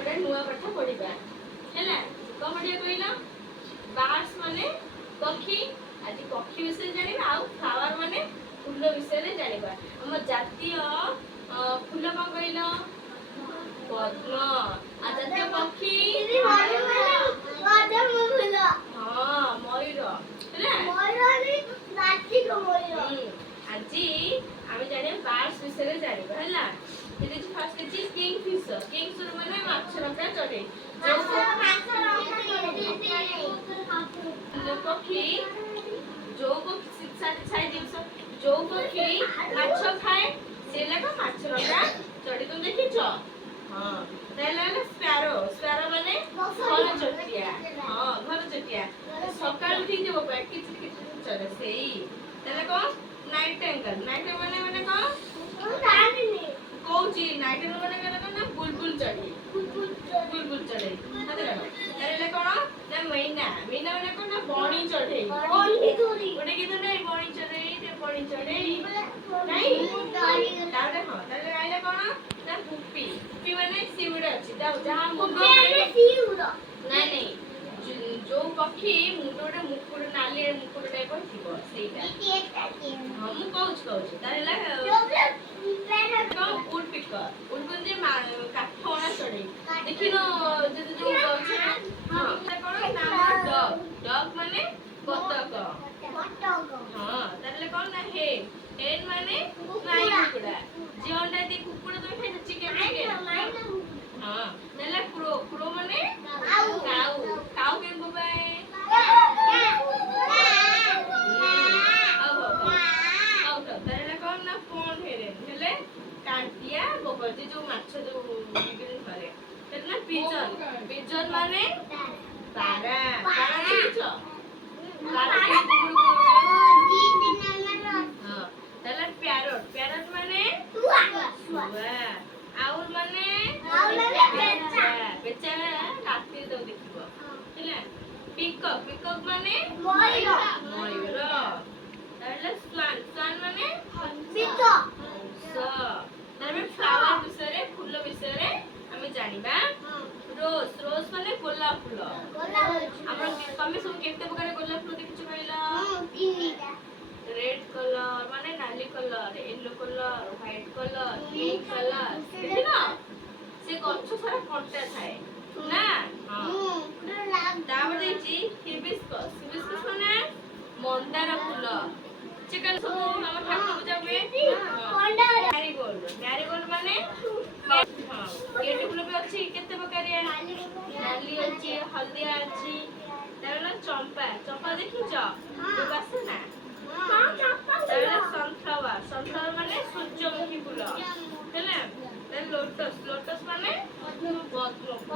ଗୋଟେ ନୂଆ ପାଠ ପଢିବା ହେଲା। କଣ ପଢିବା କହିଲ? ବାର୍ଡସ୍ ମାନେ ପକ୍ଷୀ, ଆଜି ପକ୍ଷୀ ବିଷୟରେ ଜାଣିବା ଆଉ ଫ୍ଲାୱାର ମାନେ ଫୁଲ ବିଷୟରେ ଜାଣିବା। ଆମ ଜାତୀୟ ଫୁଲ କଣ କହିଲ? ପଦ୍ମ। ଆଉ ଜାତୀୟ ପକ୍ଷୀ ହଁ ମୟୂର ହେଲା। ଆଜି ଆମେ ଜାଣିବା ବାର୍ଡସ୍ ବିଷୟରେ ଜାଣିବା ହେଲା। ଫାର୍ଷ୍ଟ ଅଛି କିଙ୍ଗଫିଶର। କିଙ୍ଗଫିଶର ମାନେ ମାଛରଙ୍କା ଚଢେଇ। ପକ୍ଷୀ ଯୋଉ ପକ୍ଷୀ ମାଛ ଖାଏ ସେ ଲାଗା ମାଛରଙ୍କା ଚଢେଇ। ତମେ ଦେଖିଛ? ହଁ ତାହେଲେ ହେଲା ସ୍ପାରୋ। ସ୍ପାରୋ ମାନେ ଘରଚଟିଆ। ହଁ ଘରଚଟିଆ। ସକାଳୁ ଉଠିକି ଯିବ କିଚିରି କିଚିରି ଚରେ ସେଇ। ତାହେଲେ କଣ? ନାଇଟିଙ୍ଗେଲ। ନାଇଟିଙ୍ଗେଲ ମାନେ କଣ? କହୁଛି ନାଇଟିଙ୍ଗେଲ ମାନେ କଣ ନା ବୁଲବୁଲ ଚଢେଇ। ବୁଲବୁଲ ଚଢେଇ। ତାହେଲେ କଣ? ନା ମଇନା। ମଇନା ମାନେ କଣ? ନା ବଣି ଚଢେଇ। ଗୋଟେ ଗୀତ ନାହିଁ ବଣି ଚଢେଇ ରେ ବଣି ଚଢେଇ ନାଇଁ? ତାପରେ ହଁ ତାହେଲେ ରହିଲା କଣ? ନା କୁପି। କୁପି ମାନେ ଶିଉଡା ଅଛି ଯାହା ମୁଣ୍ଡ ନାଇଁ ନାଇଁ ଯୋଉ ପକ୍ଷୀ ମୁଣ୍ଡ ଗୋଟେ ମୁକୁଟ ନାଲି ମୁକୁଟ ଟାଇପ ଥିବ ସେଇଟା। ହଁ ମୁଁ କହୁଛି ତାହେଲେ ଉଡ ପିକର। ଉଡ ମାନେ କାଠ ଅଣା ଚଢେଇ। ଦେଖିନ ଯଦି ଯୋଉ ଗଛ କଣ ନା ଡଗ ମାନେ ବତକ। ହଁ ତାହେଲେ କଣ ନା ହେନ୍ ମାନେ ମାଇ କୁକୁଡା। ଯିଏ ଅଣ୍ଡା ଦିଏ କୁକୁଡ଼ା ତମେ ଖାଇଛ? ଚିକେନ। ହଁ ତାହେଲେ କ୍ରୋ। କ୍ରୋ ମାନେ କାଉ। କାଉ କେମିତି ବୋବାଏ? ତାହେଲେ କଣ ନା ପଣ୍ଡ ହେରେନ୍ ହେଲେ କାଣ୍ଟିଆ ବୋବନ୍ତି ଯୋଉ ମାଛ ଯୋଉ ବିଭିନ୍ନ ଘରେ। ନା ପିଜନ। ପିଜନ ମାନେ ପାରା। ପାରା ଦେଖିଛ? ପାରା କେମିତି ହଁ ତାହେଲେ ପ୍ୟାରଟ। ପ୍ୟାରଟ ମାନେ ଶୁଆ। ଆଉଲ ମାନେ ପେଚା ରାତିରେ ତାକୁ ଦେଖିବ ହେଲା। ପିକକ। ପିକକ ମାନେ ମୟୂର। ତାହେଲେ ସ୍ୱାନ। ସ୍ୱାନ ମାନେ ହଂସ। ତାହେଲେ ଫ୍ଲାୱାର ବିଷୟରେ ଫୁଲ ବିଷୟରେ ଆମେ ଜାଣିବା। ରୋଜ। ରୋଜ ମାନେ ଗୋଲାପ ଫୁଲ। ତମେ ସବୁ କେତେ ପ୍ରକାର ଗୋଲାପ ଫୁଲ ଦେଖିଛ କହିଲ? ରେଡ କଲର ମାନେ ନାଲି colour, yellow colour, white colour, pink colour. ଦେଖିନ? ସେ ଗଛ ସାରା କଣ୍ଟା ଥାଏ ନା? ହଁ ତାପରେ ଦେଇଛି ହିବିସ୍କସ। ହିବିସ୍କସ ମାନେ ମନ୍ଦାର ଫୁଲ। ସେଟା ସବୁ ଆମ ଠାକୁର ପୂଜା ହୁଏ। ମ୍ୟାରିଗୋଲ୍ଡ। ମ୍ୟାରିଗୋଲ୍ଡ ମାନେ ହଁ ଗେଣ୍ଡୁ ଫୁଲ ବି ଅଛି କେତେ ପ୍ରକାରିଆ। ନାଲି ଅଛି, ହଳଦିଆ ଅଛି। ତାପରେ ଚମ୍ପା। ଚମ୍ପା ଦେଖିଛ? ବାସେ ନା